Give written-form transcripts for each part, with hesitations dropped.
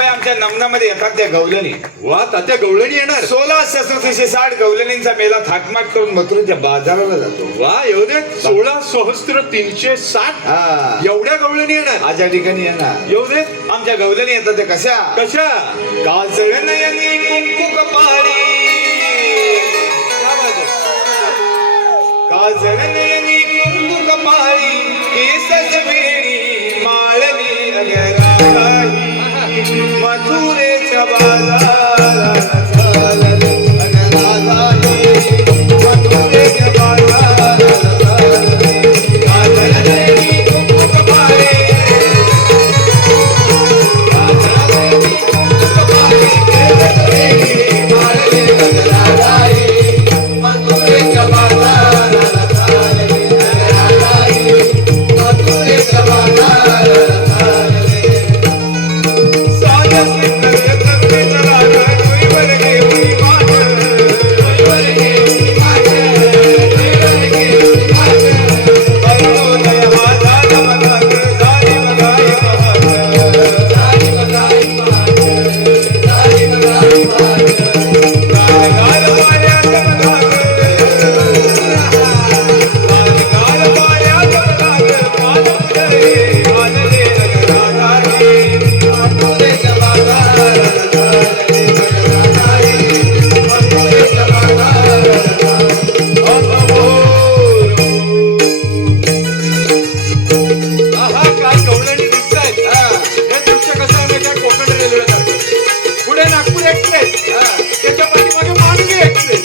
होय आमच्या नमनामध्ये येतात त्या गवलनी. वा तात्या गवळणी येणार. 16,360 गवलनींचा मेला थाटमाट करून मथुरेच्या बाजाराला जातो. वा येऊ दे. 16,360 हा एवढ्या गवळणी येणार. आज या ठिकाणी येणार. येऊ दे. आमच्या गवलनी येतात त्या कशा? कशा? काजळ नयनी कुंकू कपाळी, काजळ नयनी कुंकू कपाळी, केसच वेणी माळणी अगराही, मथुरेच्या बाजाराला चालली अगराही, मथुरेच्या बाजाराला चालली. काजळ नयनी कुंकू कपाळी, काजळ नयनी कुंकू कपाळी, केसच वेणी माळणी अगराही, मथुरेच्या बाजाराला चालली अगराही, मथुरेच्या बाजाराला चालली. साजस कलेचा राग तुईवर घेऊन माग, तुईवर घेऊन माग, तुईवर घेऊन माग, अरुणोदय हा झाला मनात, झाली बघाई महाग, झाली बघाई महाग, झाली बघाई महाग. गाल गाल वाऱ्यात बघाग, गाल गाल वाऱ्यात बघाग, माधुरे आनले नगरागारी, मथुरेच्या बाजाराला चालली अगराही, मथुरेच्या बाजाराला चालली. आहा काय गवळणी दिसतायत. हे दृश्य कसं आहे माहिती आहे? कोकण रेल्वेसारखं. पुढे नागपूर एक्सप्रेस, त्याच्या पाठीमागे मांडवी एक्सप्रेस,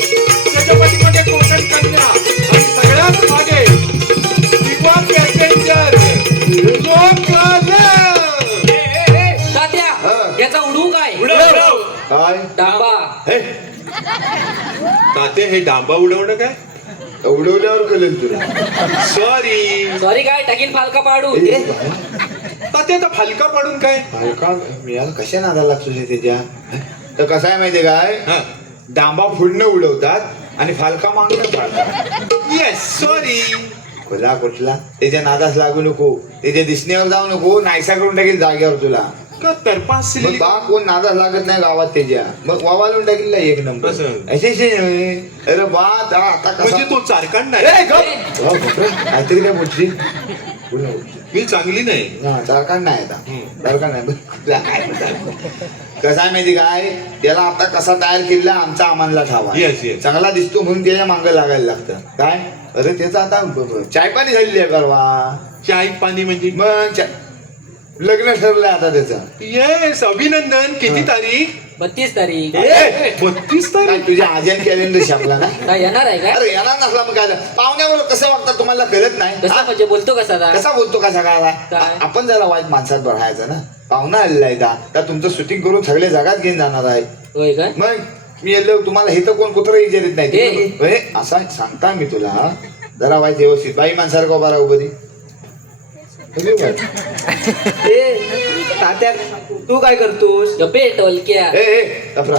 त्याच्या पाठीमागे कोकण कन्या आणि सगळ्यात मागे विवा पॅसेंजर तात्या याचा उडू काय? काय डाबा. हे ताते हे डांबा उडवणं काय? उडवल्यावर कळेल तुला. सॉरी सॉरी काय टाकीन फालका पाडू. ताते आता फालका पाडून काय? का मिळाल कशा नादाला लागतो त्याच्या? तर कसं आहे माहितीये काय, हा डांबा फुडणं उडवतात आणि फालका मागणं पाडतात. Yes sorry. खुला कुठला त्याच्या नादास लागू नको, त्याच्या दिसण्यावर जाऊ नको, नाहीसा करून टाकील जागेवर तुला. का तरपा मग असलेली बा कोण नादास लागत नाही गावात त्याच्या, मग वावालून टाकील ना एक नंबर. कसं? असे अरे बा आता कसं म्हणजे तो चारकांड नाही. ए, गप! काहीतरी काय बोलशील? बोल ना, बोल. मी चांगली नाही. हा दरकार नाही आता, दरकार नाही. कसं आहे माहिती काय, त्याला आता कसा तयार केला आमचा आम्हाला ठावा. Yes, yes. चांगला दिसतो म्हणून त्याच्या मागं लागायला लागतं. काय अरे त्याचं आता चाय पाणी झालेली आहे परवा. चाय पाणी म्हणजे मग लग्न ठरलंय आता त्याचं. येस अभिनंदन. किती तारीख? 32 तारीख. 32 काय तारीख. तुझ्या आजन कॅलेंडर छापला ना? काय येणार आहे काय? अरे येणार नसला मग काय झालं? पाहुण्यावर कसं वागतात तुम्हाला कळत नाही? कसा म्हणजे बोलतो कसा आता? कसा बोलतो कसा काय? काय? आपण जरा वाईट माणसात बघायचं ना. पाहुणा आलेला आहे तर तुमचं शूटिंग करून सगळे जगात घेऊन जाणार आहे. होय काय? मग मी येलो तुम्हाला हे तर कोण कुत्र विचारित नाही. ए. अरे, असा सांगता मी तुला जरा वाईट व्यवस्थित बाई माणसाला उभा राहा उभं तात्या तू काय करतोस? गप्पे टोलक्या. कपरा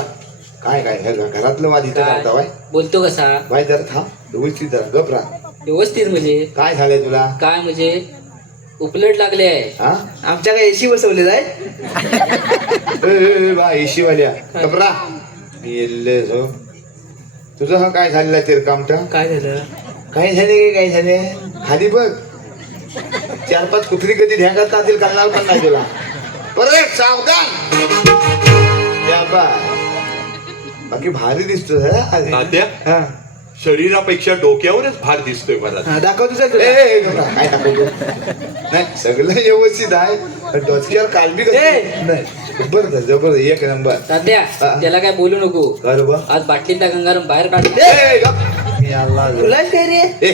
काय काय हे घरातलं वाद इथं काय? करता बाय बोलतो कसा? बाय जरा थांब व्यवस्थित जरा गपरा. व्यवस्थित म्हणजे काय झालंय तुला? काय म्हणजे उपलट लागले आहे. हा आमच्या काय एसी बसवलेला आहे? बा एशीवाल्या कपरा मी येल्ले हो. तुझं हा काय झालेलं आहे तिरकामट? काय झालं? काय झाले काय झाले खाली बघ. 4-5 कुत्री कधी ढ्यागात नातील करणार पण नाही तुला. बरं सावधान. या बा. बाकी भारी दिसतो तात्या हा. शरीरापेक्षा डोक्यावरच भार दिसतोय मला. हा, दाखव तुझं ए, तुला. ए, गप्रा, काय दाखवतो? नाही सगळं व्यवस्थित आहे पण डोसक्यावर कालबी नाही जबर जबर एक नंबर. तात्या त्याला काय बोलू नको. कर बा. आज बाटलीतल्या गंगाराम बाहेर काढ. ए, गप. मी आला तुला काय रे? ए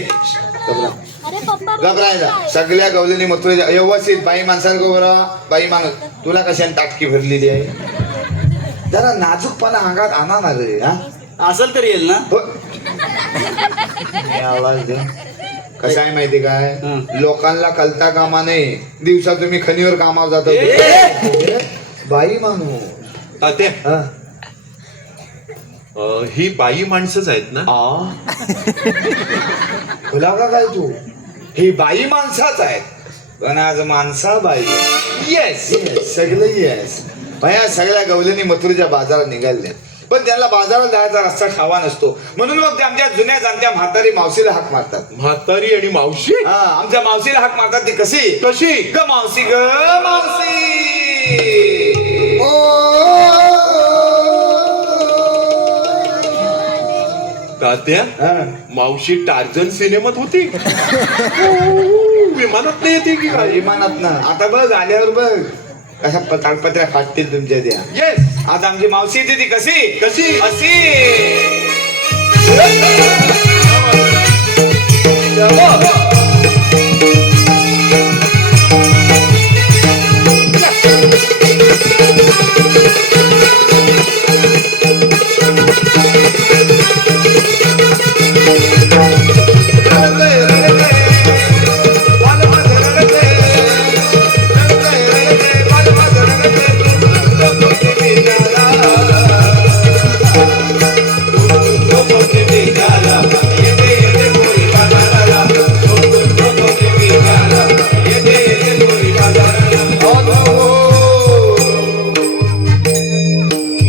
घबरायला सगळ्या गवलेली मथुरेच्या व्यवस्थित बाई माणसाला गोबरा बाई माणूस तुला कशाने टाटकी भरलेली आहे? जरा नाजूकपणा अंगात आणा ना रे. हा असेल तर येईल ना? हो. कसं आहे माहिती काय, लोकांना कळता कामा नाही. दिवसा तुम्ही खनीवर कामावर जाता बाई माणूस. तात्या हा. ही बाई माणसंच आहेत ना? तुला का काय तू ही बाई माणसाच आहेत पण आज माणसा बाई. येस सगळं येस. भया सगळ्या गवलेनी मथुरेच्या बाजारात निघाले, पण त्यांना बाजारात जायचा रस्ता ठावा नसतो. म्हणून मग ते आमच्या जुन्या जाणत्या म्हातारी मावशीला हाक मारतात. म्हातारी आणि मावशी हा, आमच्या मावशीला हाक मारतात. ती कशी? कशी? ग मावशी, ग मावशी. तात्या हा. मावशी टार्झन सिनेमात होती. विमानात नाही येते की काय? विमानात ना. आता बघ आल्यावर बघ कशा ताडपत्र्या फाटतील तुमच्या त्या. येस. आता आमची मावशी येते ती कशी? कशी? अशी.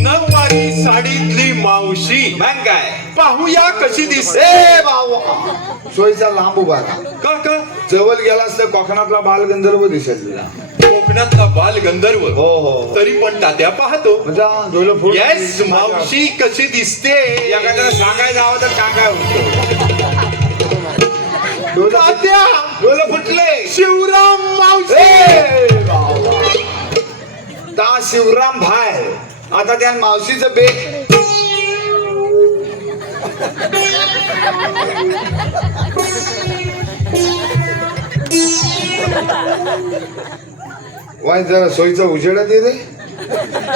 नऊवारी साडीतली मावशी मग काय? पाहूया कशी दिसते. ए भाऊ, सोयीचा लांब उभा राहा. का का? जवळ गेला असता कोकणातला बालगंधर्व दिसेल तुला. कोकणातला बाल गंधर्व. हो हो. तरी पण तात्या पाहतो. म्हणजे डोलं फुट. येस, मावशी कशी दिसते. एखाद्याला सांगायला जावं तर काय होतं? तात्या डोलं फुटले. शिवराम मावशी. ए भाऊ, ता शिवराम भाय. आता त्या मावशीचं बेट. वाय जरा सोयीचा उजेडा दे रे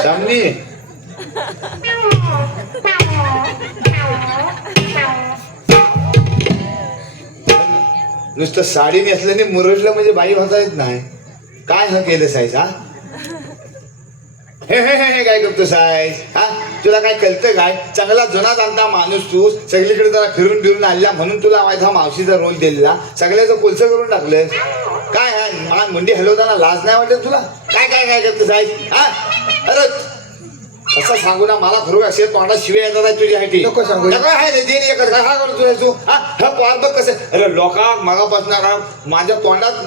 सामनी. नुसतं साडी नेसल्याने मुरडलं म्हणजे बाई होता येत नाही. काय हा केलं साईज? हा हे हे हे काय करतो साईज? हा तुला काय कळतं काय? चांगला जुना जाणता माणूस तू. सगळीकडे जरा फिरून फिरून आल्या म्हणून तुला माझा मावशीचा रोल दिलेला. सगळ्याचं कोलसं करून टाकलं. काय हा मला मुंडी हलवताना लाज नाही वाटत तुला? काय काय काय करतो साईज? हा अरे असं सांगू ना मला खरं असे तोंडात शिवे येतात आहे तुझ्यासाठी. नको सांगू. काय रे देणे कर काय करतोय तू? हा हा पोर बघ कसं. अरे लोका मगापासून माझ्या तोंडात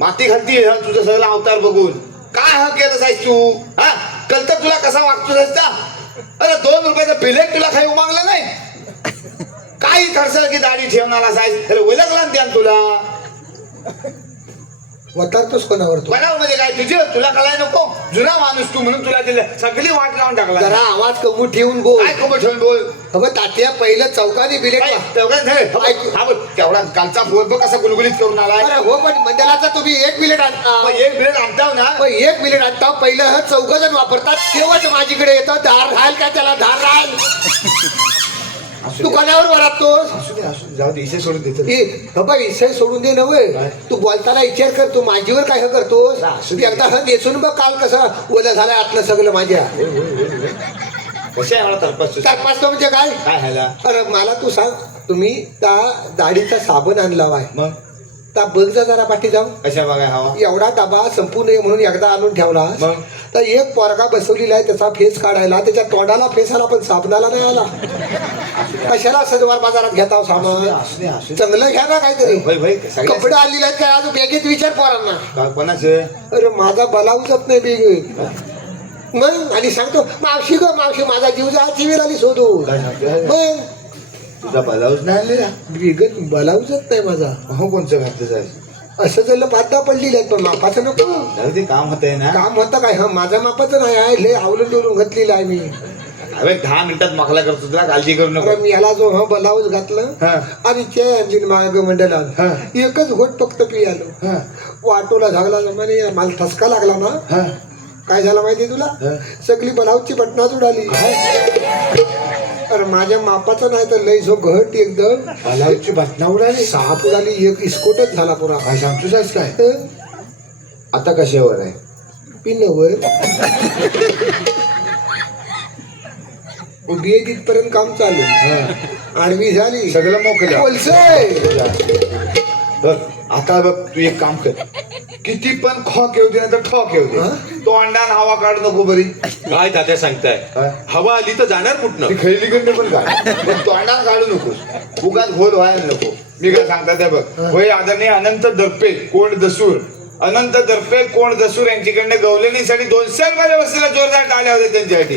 माती घालती तुझं सगळं अवतार बघून. काय हा केलं साईज तू? हा कळतं तुला कसा वागतो साईजचा? अरे 2 रुपयाचं बिलेट तुला काही उमागलं नाही. काही खर्च की दाढी ठेवणारा साईज. अरे ओळखला ना त्यान तुला. वतारतोस कोणावर तू? बनाव म्हणजे काय तुझे? तुला कळाय नको? जुना माणूस तू म्हणून तुला दिलं. सगळी वाट लावून टाकला. जरा आवाज कमी ठेवून बोल. काय खबर ठेवून बोल. अबे तात्या पहिलं चौकाने बिलेट काय? वा- तेवढ्यात नाही. हा बघ, तेवढा कालचा पोर बघ कसा गुलगुलीत करून आलाय. अरे हो पण मंडळाचा तुम्ही 1 बिलेट आणता. मग एक बिलेट आणताव ना. मग 1 बिलेट आणता. पहिलं हे 4 जण वापरतात. शेवट माझीकडे येतं. धार राहील का त्याला? धार राहील. असू तू दे, कोणावर वरातोस? असू दे, असू दे. जाऊ दे इसे सोडून देतो. बाबा इसे सोडून दे नव्हे. काय? तू बोलताना विचार कर. तू माझीवर काय हे करतोस? असू दे. एकदा हा नेसून बघ काल कसं ओलं झालंय आतलं सगळं माझ्या. कशा आहे मला तरपास तपास तो म्हणजे काय? काय ह्याला? अरे मला तू सांग. तुम्ही त्या दाढीचा साबण आणला आहे. मग त्या बघ जा जरा पाठी जाऊ. कशा बघाय हवा? एवढा डबा संपू नये म्हणून एकदा आणून ठेवला. मग? तर एक पोरगा बसवलेला आहे त्याचा फेस काढायला. त्याच्या तोंडाला फेस आला पण साबणाला नाही आला. कशाला सदवार बाजारात घेता सामान? असू दे, असू दे. चांगलं घ्या ना काहीतरी. भाई भाई सगळ्या कपडे आणलेले आहेत काय अजून बॅगेत विचार पोरांना. काय कोणाचं? अरे माझा बलावूच नाही बेग. मग आणि सांगतो मावशी ग मावशी माझा जीव जा जीवेल आली शोधून. काय सांगतोय? मग तुझा बलावच नाही आणलेला? बिगत बलावूच नाही माझा. हो कोणचं घातलं जायचं? असं झालं पाता पडलेली आहेत पण मापाचं नको. जाऊ दे, काम होत आहे ना. काम होतं काय? हा माझा मापाचं नाही आहे. लय आवलं डोलून घातलेलं आहे मी. अरे 10 मिनिटात मखला करतो तुला. काळजी करू नको. अरे मी याला जो हा बलावच घातलं हा. आणि चेन माग मंडळात हा. एकच घोट फक्त पियालो. हा. वाटोला झागला म्हणे मला ठसका लागला ना. हा. काय झालं माहितीये तुला? हा. सगळी बलावची बटनाच उडाली. अरे माझ्या मापाचं नाही तर लय जो घट एकदम बलावची बटना उडाली. साप उडाली. एक इस्कोटच झाला पुरा. काय सांगतोस आज काय? हं? आता कशावर आहे? पिनवर उभी आहे तिथपर्यंत काम चालू. आडवी झाली सगळं मोकळं. बोलसय. बघ आता बघ तू एक काम कर. किती पण खॉक येऊ दे नाही तर ठॉक येऊ दे. हा? तोंडान हवा काढू नको बरी. काय तात्या सांगताय काय? हवा आली तर जाणार कुठनं? ती खैलीकडनं पण काढ, पण तोंडान काढू नकोस, उगाच घोल व्हायला नको. मी काय सांगता त्या बघ, होय आदरणीय अनंत दर्पे कोण दसूर, अनंत दर्पे कोण दसूर यांच्याकडनं गवलेणीसाठी 200 रुपयाच्या वस्तीला जोरदार टाळ्या होत्या त्यांच्यासाठी.